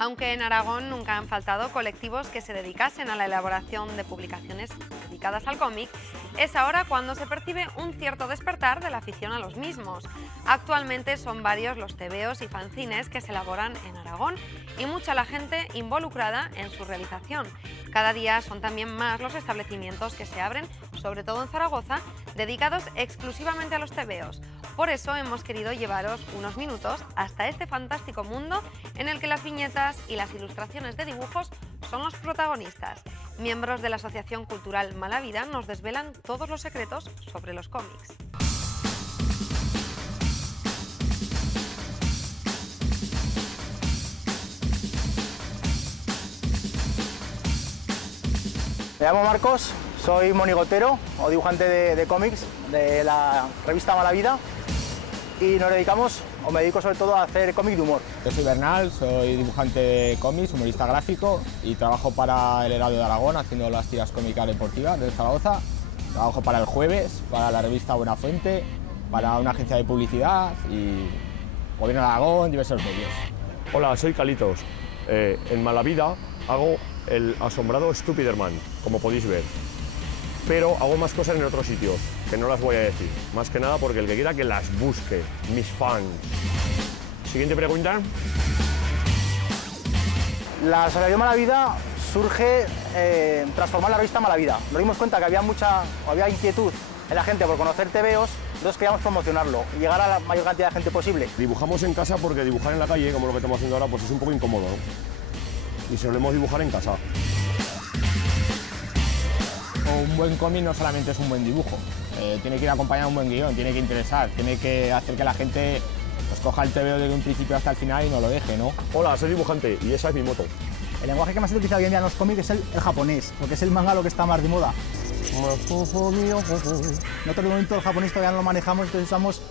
Aunque en Aragón nunca han faltado colectivos que se dedicasen a la elaboración de publicaciones dedicadas al cómic, es ahora cuando se percibe un cierto despertar de la afición a los mismos. Actualmente son varios los tebeos y fanzines que se elaboran en Aragón y mucha la gente involucrada en su realización. Cada día son también más los establecimientos que se abren, sobre todo en Zaragoza, dedicados exclusivamente a los tebeos. Por eso hemos querido llevaros unos minutos hasta este fantástico mundo en el que las viñetas y las ilustraciones de dibujos son los protagonistas. Miembros de la Asociación Cultural Mala Vida nos desvelan todos los secretos sobre los cómics. Me llamo Marcos, soy monigotero o dibujante de cómics de la revista Mala Vida y nos dedicamos, o me dedico sobre todo a hacer cómic de humor. Yo soy Bernal, soy dibujante de cómics, humorista gráfico y trabajo para el Heraldo de Aragón haciendo las tiras cómicas deportivas de Zaragoza. Trabajo para El Jueves, para la revista Buenafuente, para una agencia de publicidad y Gobierno de Aragón, diversos medios. Hola, soy Calitos. En Mala Vida hago el asombrado Spiderman, como podéis ver. Pero hago más cosas en otros sitios, que no las voy a decir. Más que nada porque el que quiera que las busque, mis fans. Siguiente pregunta. La Asociación Mala Vida surge transformar la revista Mala Vida. Nos dimos cuenta que había inquietud en la gente por conocer tebeos, entonces queríamos promocionarlo y llegar a la mayor cantidad de gente posible. Dibujamos en casa porque dibujar en la calle, como lo que estamos haciendo ahora, pues es un poco incómodo, ¿no? Y solemos dibujar en casa. Un buen cómic no solamente es un buen dibujo, tiene que ir acompañado de un buen guión, tiene que interesar, tiene que hacer que la gente pues, coja el tebeo desde un principio hasta el final y no lo deje, ¿no? Hola, soy dibujante y esa es mi moto. El lenguaje que más se utiliza hoy en día en los cómics es el japonés, porque es el manga lo que está más de moda. Nosotros de momento el japonés todavía no lo manejamos, entonces usamos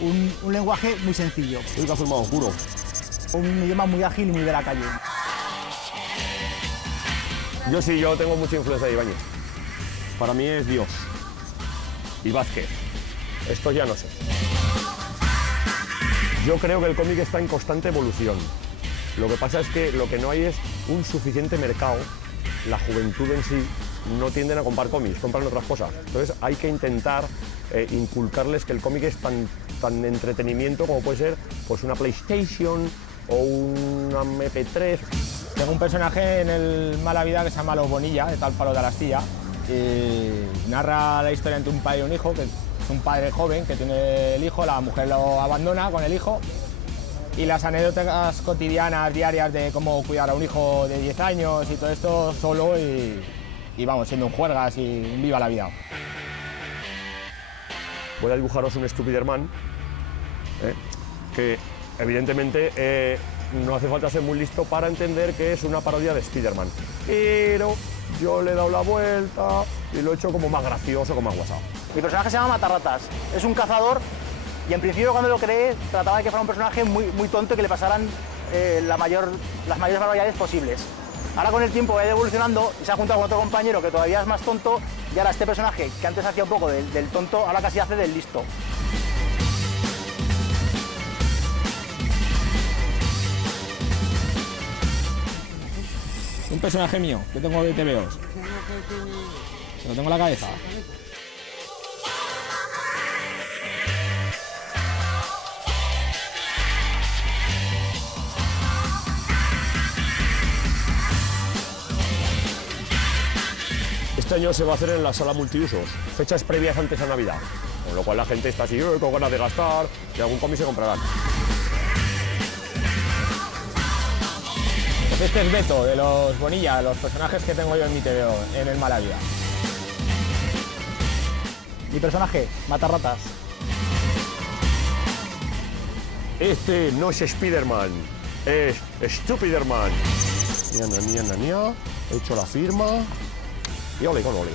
un lenguaje muy sencillo. Soy un azul más oscuro. Un idioma muy ágil y muy de la calle. Yo tengo mucha influencia de Ibáñez. Para mí es Dios. Y Vázquez. Esto ya no sé. Yo creo que el cómic está en constante evolución. Lo que pasa es que lo que no hay es un suficiente mercado. La juventud en sí no tienden a comprar cómics, compran otras cosas. Entonces hay que intentar inculcarles que el cómic es tan entretenimiento como puede ser pues, una PlayStation o una MP3. Tengo un personaje en el Mala Vida que se llama Los Bonilla, de Tal Palo de la Astilla, y narra la historia entre un padre y un hijo, que es un padre joven que tiene el hijo, la mujer lo abandona con el hijo, y las anécdotas cotidianas, diarias de cómo cuidar a un hijo de 10 años y todo esto solo y vamos, siendo un juergas y un viva la vida. Voy a dibujaros un Spiderman, que evidentemente no hace falta ser muy listo para entender que es una parodia de Spiderman. Pero yo le he dado la vuelta y lo he hecho como más gracioso, como más guasado. Mi personaje se llama Matarratas, es un cazador y en principio cuando lo creé trataba de que fuera un personaje muy tonto y que le pasaran las mayores barbaridades posibles. Ahora con el tiempo va evolucionando y se ha juntado con otro compañero que todavía es más tonto y ahora este personaje que antes hacía un poco del tonto, ahora casi hace del listo. Un personaje mío, que tengo de tebeos. Lo tengo en la cabeza. Este año se va a hacer en la sala multiusos, fechas previas antes a Navidad, con lo cual la gente está así con ganas de gastar y algún cómic se comprarán. Pues este es Beto, de los Bonilla, los personajes que tengo yo en mi tebeo, en el Mala Vida. Mi personaje, Matarratas. Este no es Spiderman, es Stupiderman. He hecho la firma y ole con ole.